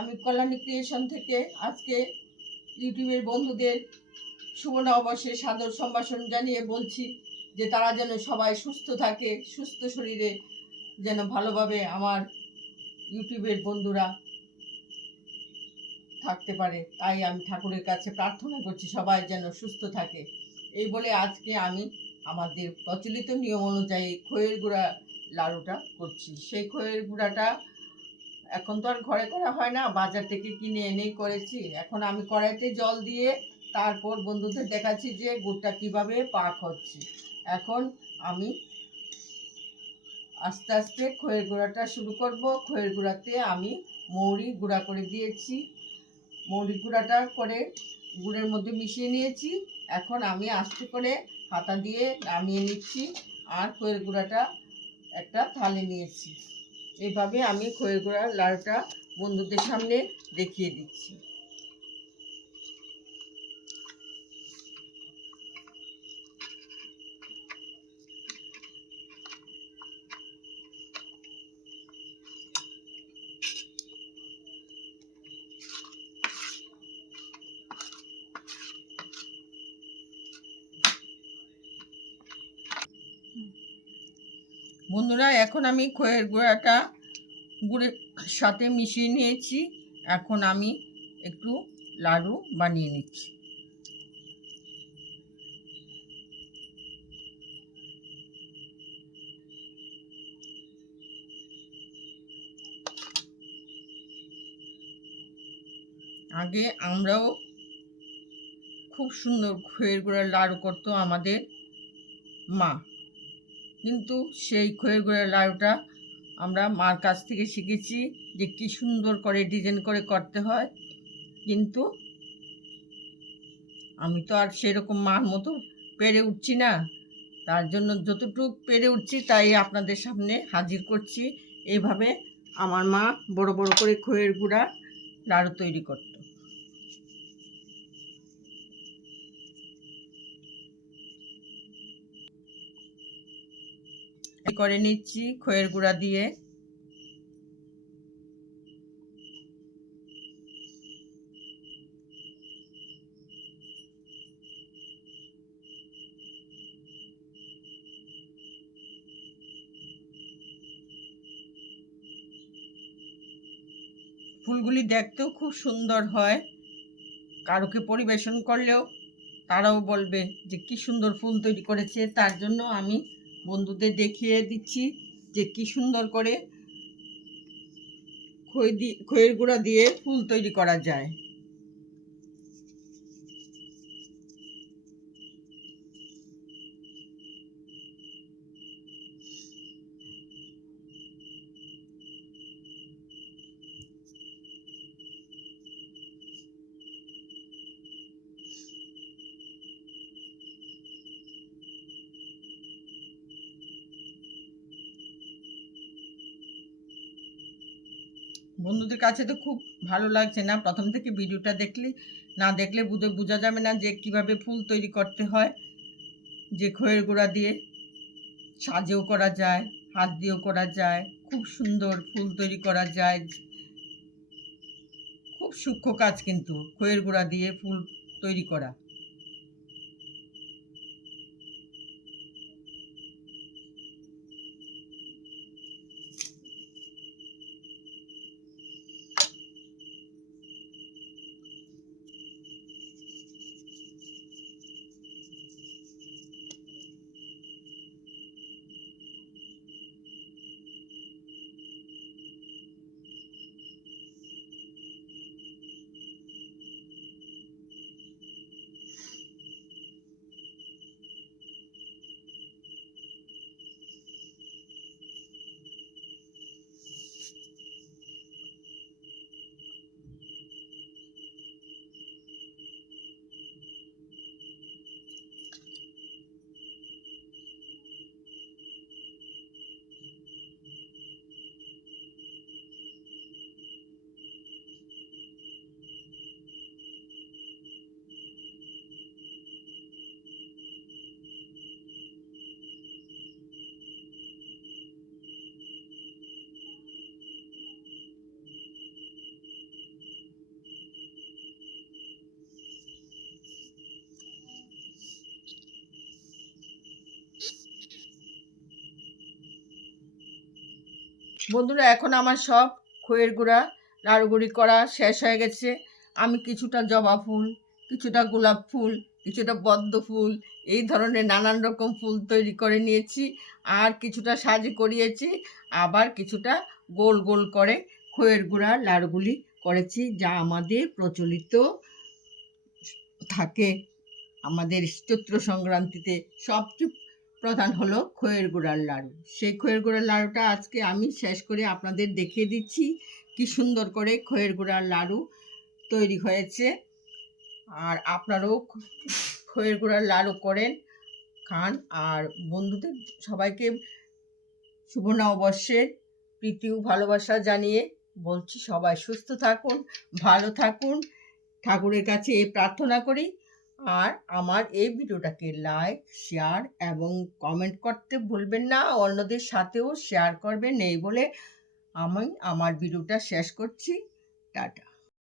আমি কল্যাণী ক্রিয়েশন থেকে আজকে ইউটিউবের বন্ধুদের শুভ নববর্ষের সাদর সম্ভাষণ জানিয়ে বলছি যে তারা যেন সবাই সুস্থ থাকে, সুস্থ শরীরে যেন ভালোভাবে আমার ইউটিউবের বন্ধুরা থাকতে পারে। তাই আমি ঠাকুরের কাছে প্রার্থনা করছি সবাই যেন সুস্থ থাকে। এই বলে আজকে আমি আমাদের প্রচলিত নিয়ম অনুযায়ী খইয়ের গুঁড়া লাড়ুটা করছি। সেই খইয়ের গুঁড়াটা এখন তো আর ঘরে করা হয় না, বাজার থেকে কিনে এনেই করেছি। এখন আমি কড়াইতে জল দিয়ে তারপর বন্ধুদের দেখাচ্ছি যে গুড়টা কিভাবে পাক হচ্ছে। এখন আমি আস্তে আস্তে খইয়ের গুঁড়াটা শুরু করব। খইয়ের গুঁড়াতে আমি মৌরি গুঁড়া করে দিয়েছি, মৌরি গুঁড়াটা করে গুড়ের মধ্যে মিশিয়ে নিয়েছি। এখন আমি আস্তে করে হাতা দিয়ে নামিয়ে নিচ্ছি আর খইয়ের গুঁড়াটা একটা থালে নিয়েছি। এইভাবে আমি খইয়ের গুঁড়ার লাড়ুটা বন্ধুদের সামনে দেখিয়ে দিচ্ছি। বন্ধুরা, এখন আমি খইয়ের গুঁড়াটা গুড়ের সাথে মিশিয়ে নিয়েছি। এখন আমি একটু লাড়ু বানিয়ে নিচ্ছি। আগে আমরাও খুব সুন্দর খইয়ের গুঁড়ার লাড়ু করতো আমাদের মা, কিন্তু সেই খইয়ের গুঁড়ার লাড়ুটা আমরা মার কাছ থেকে শিখেছি যে কি সুন্দর করে ডিজাইন করে করতে হয়। কিন্তু আমি তো আর সেরকম মার মতো পেরে উঠছি না, তার জন্য যতটুকু পেরে উঠছি তাই আপনাদের সামনে হাজির করছি। এইভাবে আমার মা বড় বড় করে খইয়ের গুঁড়া লাড়ু তৈরি করত। করে নিচ্ছি খইয়ের গুঁড়া দিয়ে। ফুলগুলি দেখতেও খুব সুন্দর হয়, কারোকে পরিবেশন করলেও তারাও বলবে যে কি সুন্দর ফুল তৈরি করেছে। তার জন্য আমি বন্ধুদের দেখিয়ে দিচ্ছি যে কি সুন্দর করে খইয়ের গুঁড়া দিয়ে ফুল তৈরি করা যায়। বন্ধুদের কাছে তো খুব ভালো লাগছে না, প্রথম থেকে ভিডিওটা না দেখলে বোঝা যাবে না যে কিভাবে ফুল তৈরি করতে হয়। যে খইয়ের গুঁড়া দিয়ে সাজেও করা যায়, হাত দিয়েও করা যায়, খুব সুন্দর ফুল তৈরি করা যায়। খুব সূক্ষ্ম কাজ কিন্তু খইয়ের গুঁড়া দিয়ে ফুল তৈরি করা। বন্ধুরা, এখন আমার সব খইয়ের গুঁড়া লাড়ুগুড়ি করা শেষ হয়ে গেছে। আমি কিছুটা জবা ফুল, কিছুটা গোলাপ ফুল, কিছুটা পদ্ম ফুল, এই ধরনের নানান রকম ফুল তৈরি করে নিয়েছি। আর কিছুটা সাজি করিয়েছি, আবার কিছুটা গোল গোল করে খইয়ের গুঁড়া লাড়ুগুলি করেছি, যা আমাদের প্রচলিত থাকে। আমাদের চৈত্র সংক্রান্তিতে সবচেয়ে প্রধান হলো খইয়ের গুঁড়ার লাড়ু। সেই খইয়ের গুঁড়ার লাড়ুটা আজকে আমি শেষ করে আপনাদের দেখিয়ে দিচ্ছি কি সুন্দর করে খইয়ের গুঁড়ার লাড়ু তৈরি হয়েছে। আর আপনারাও খইয়ের গুঁড়ার লাড়ু করেন, খান। আর বন্ধুদের সবাইকে শুভ নববর্ষের প্রীতি ও ভালোবাসা জানিয়ে বলছি, সবাই সুস্থ থাকুন, ভালো থাকুন, ঠাকুরের কাছে এই প্রার্থনা করি। আর আমার এই ভিডিওটাকে লাইক, শেয়ার এবং কমেন্ট করতে ভুলবেন না। অন্যদের সাথেও শেয়ার করবেন। এই বলে আমি আমার ভিডিওটা শেষ করছি। টাটা।